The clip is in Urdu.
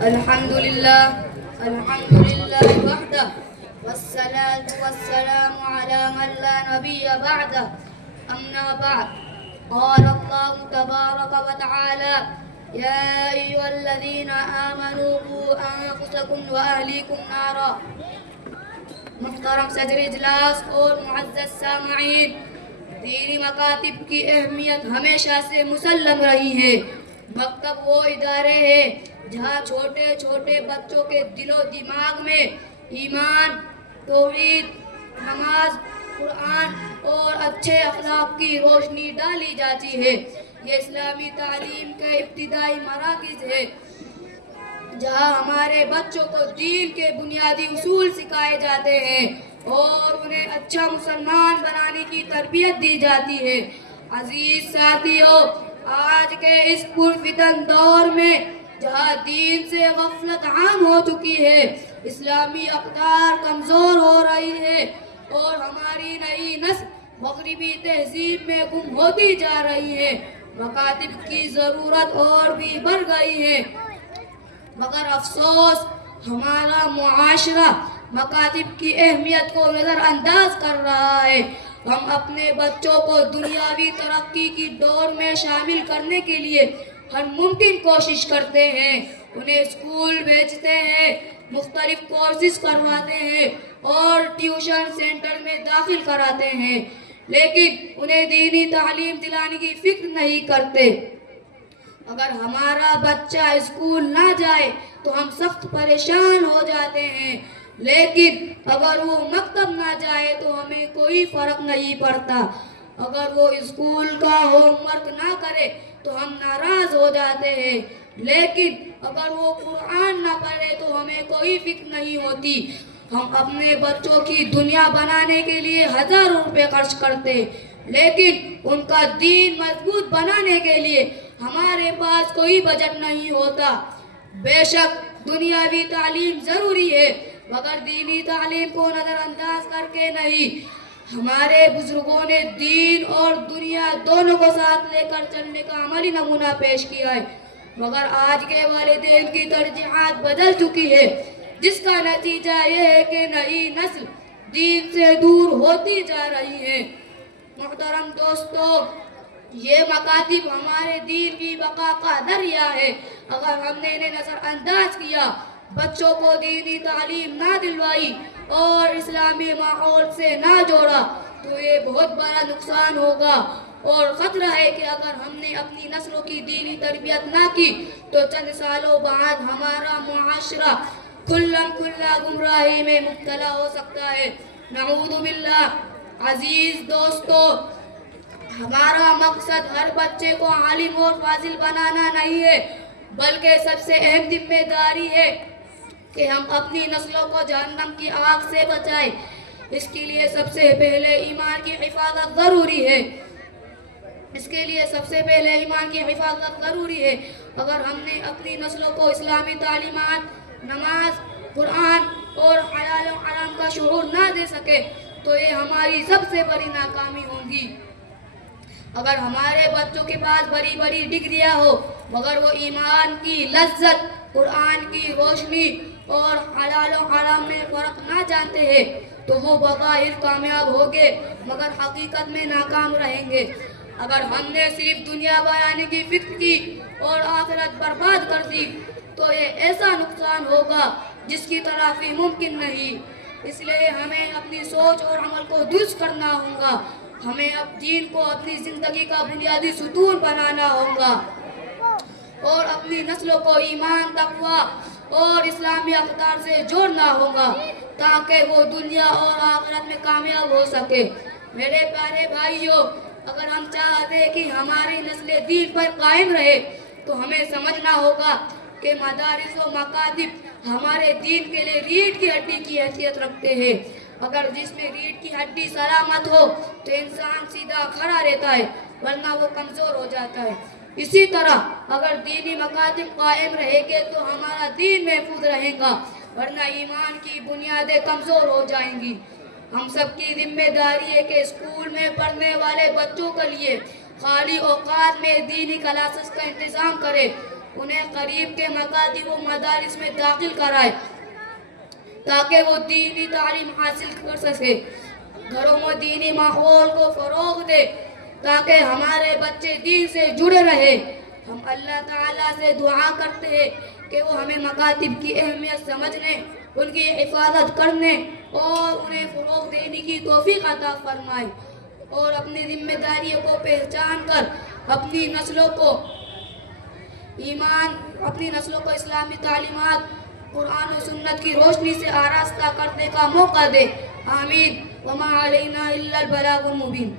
الحمد لله الحمد لله وحده والصلاة والسلام على من لا نبي بعده أما بعد قال الله تبارك وتعالى يا أيها الذين آمنوا قوا أنفسكم وأهليكم نارا. محترم صدر اجلاس اور معزز سامعین، دینی مکاتب کی اہمیت ہمیشہ سے مسلم رہی ہے. مکتب وہ ادارے ہیں جہاں چھوٹے چھوٹے بچوں کے دل و دماغ میں ایمان، توحید، نماز، قرآن اور اچھے اخلاق کی روشنی ڈالی جاتی ہے. یہ اسلامی تعلیم کے ابتدائی مراکز ہے جہاں ہمارے بچوں کو دین کے بنیادی اصول سکھائے جاتے ہیں اور انہیں اچھا مسلمان بنانے کی تربیت دی جاتی ہے. عزیز ساتھیو، آج کے اس پرفتن دور میں جہاں دین سے غفلت عام ہو چکی ہے، اسلامی اقدار کمزور ہو رہی ہے اور ہماری نئی نسل مغربی تہذیب میں گم ہوتی جا رہی ہے، مکاتب کی ضرورت اور بھی بڑھ گئی ہے. مگر افسوس، ہمارا معاشرہ مکاتب کی اہمیت کو نظر انداز کر رہا ہے. ہم اپنے بچوں کو دنیاوی ترقی کی دوڑ میں شامل کرنے کے لیے ہر ممکن کوشش کرتے ہیں. انہیں اسکول بھیجتے ہیں، مختلف کورسز کرواتے ہیں اور ٹیوشن سینٹر میں داخل کراتے ہیں، لیکن انہیں دینی تعلیم دلانے کی فکر نہیں کرتے. اگر ہمارا بچہ اسکول نہ جائے تو ہم سخت پریشان ہو جاتے ہیں، لیکن اگر وہ مکتب نہ جائے تو ہمیں کوئی فرق نہیں پڑتا. اگر وہ اسکول کا ہوم ورک نہ کرے تو ہم ناراض ہو جاتے ہیں، لیکن اگر وہ قرآن نہ پڑھے تو ہمیں کوئی فکر نہیں ہوتی. ہم اپنے بچوں کی دنیا بنانے کے لیے ہزاروں روپے خرچ کرتے، لیکن ان کا دین مضبوط بنانے کے لیے ہمارے پاس کوئی بجٹ نہیں ہوتا. بے شک دنیاوی تعلیم ضروری ہے، مگر دینی تعلیم کو نظر انداز کر کے نہیں. ہمارے بزرگوں نے دین اور دنیا دونوں کو ساتھ لے کر چلنے کا عملی نمونہ پیش کیا ہے، مگر آج کے والدین کی ترجیحات بدل چکی ہے، جس کا نتیجہ یہ ہے کہ نئی نسل دین سے دور ہوتی جا رہی ہے. محترم دوستو، یہ مکاتب ہمارے دین کی بقا کا ذریعہ ہے. اگر ہم نے انہیں نظر انداز کیا، بچوں کو دینی تعلیم نہ دلوائی اور اسلامی ماحول سے نہ جوڑا تو یہ بہت بڑا نقصان ہوگا، اور خطرہ ہے کہ اگر ہم نے اپنی نسلوں کی دینی تربیت نہ کی تو چند سالوں بعد ہمارا معاشرہ کھلا گمراہی میں مبتلا ہو سکتا ہے. نعوذ باللہ. عزیز دوستو، ہمارا مقصد ہر بچے کو عالم اور فاضل بنانا نہیں ہے، بلکہ سب سے اہم ذمہ داری ہے کہ ہم اپنی نسلوں کو جہنم کی آگ سے بچائیں. اس کے لیے سب سے پہلے ایمان کی حفاظت ضروری ہے. اگر ہم نے اپنی نسلوں کو اسلامی تعلیمات، نماز، قرآن اور حلال و حرام کا شعور نہ دے سکے تو یہ ہماری سب سے بڑی ناکامی ہوگی. اگر ہمارے بچوں کے پاس بڑی بڑی ڈگریاں ہو مگر وہ ایمان کی لذت، قرآن کی روشنی اور حلال و حرام میں فرق نہ جانتے ہیں تو وہ بظاہر کامیاب ہوگے مگر حقیقت میں ناکام رہیں گے. اگر ہم نے صرف دنیا بنانے کی فکر کی اور آخرت برباد کر دی تو یہ ایسا نقصان ہوگا جس کی تلافی ممکن نہیں. اس لیے ہمیں اپنی سوچ اور عمل کو درست کرنا ہوگا. ہمیں اب دین کو اپنی زندگی کا بنیادی ستون بنانا ہوگا اور اپنی نسلوں کو ایمان، تقوی اور اسلامی اقدار سے جوڑنا ہوگا تاکہ وہ دنیا اور آخرت میں کامیاب ہو سکے. میرے پیارے بھائیوں، اگر ہم چاہتے ہیں کہ ہماری نسل دین پر قائم رہے تو ہمیں سمجھنا ہوگا کہ مدارس و مکاتب ہمارے دین کے لیے ریڑھ کی ہڈی کی حیثیت رکھتے ہیں. اگر جس میں ریڑھ کی ہڈی سلامت ہو تو انسان سیدھا کھڑا رہتا ہے، ورنہ وہ کمزور ہو جاتا ہے. اسی طرح اگر دینی مکاتب قائم رہے گے تو ہمارا دین محفوظ رہے گا، ورنہ ایمان کی بنیادیں کمزور ہو جائیں گی. ہم سب کی ذمہ داری ہے کہ اسکول میں پڑھنے والے بچوں کے لیے خالی اوقات میں دینی کلاسز کا انتظام کرے انہیں قریب کے مکاتب و مدارس میں داخل کرائے تاکہ وہ دینی تعلیم حاصل کر سکے، گھروں میں دینی ماحول کو فروغ دے تاکہ ہمارے بچے دین سے جڑے رہے۔ ہم اللہ تعالیٰ سے دعا کرتے ہیں کہ وہ ہمیں مکاتب کی اہمیت سمجھنے، ان کی حفاظت کرنے اور انہیں فروغ دینے کی توفیق عطا فرمائے، اور اپنی ذمہ داریوں کو پہچان کر اپنی نسلوں کو اسلامی تعلیمات، قرآن و سنت کی روشنی سے آراستہ کرنے کا موقع دے۔ آمین۔ وما علینا الا البلاغ المبین۔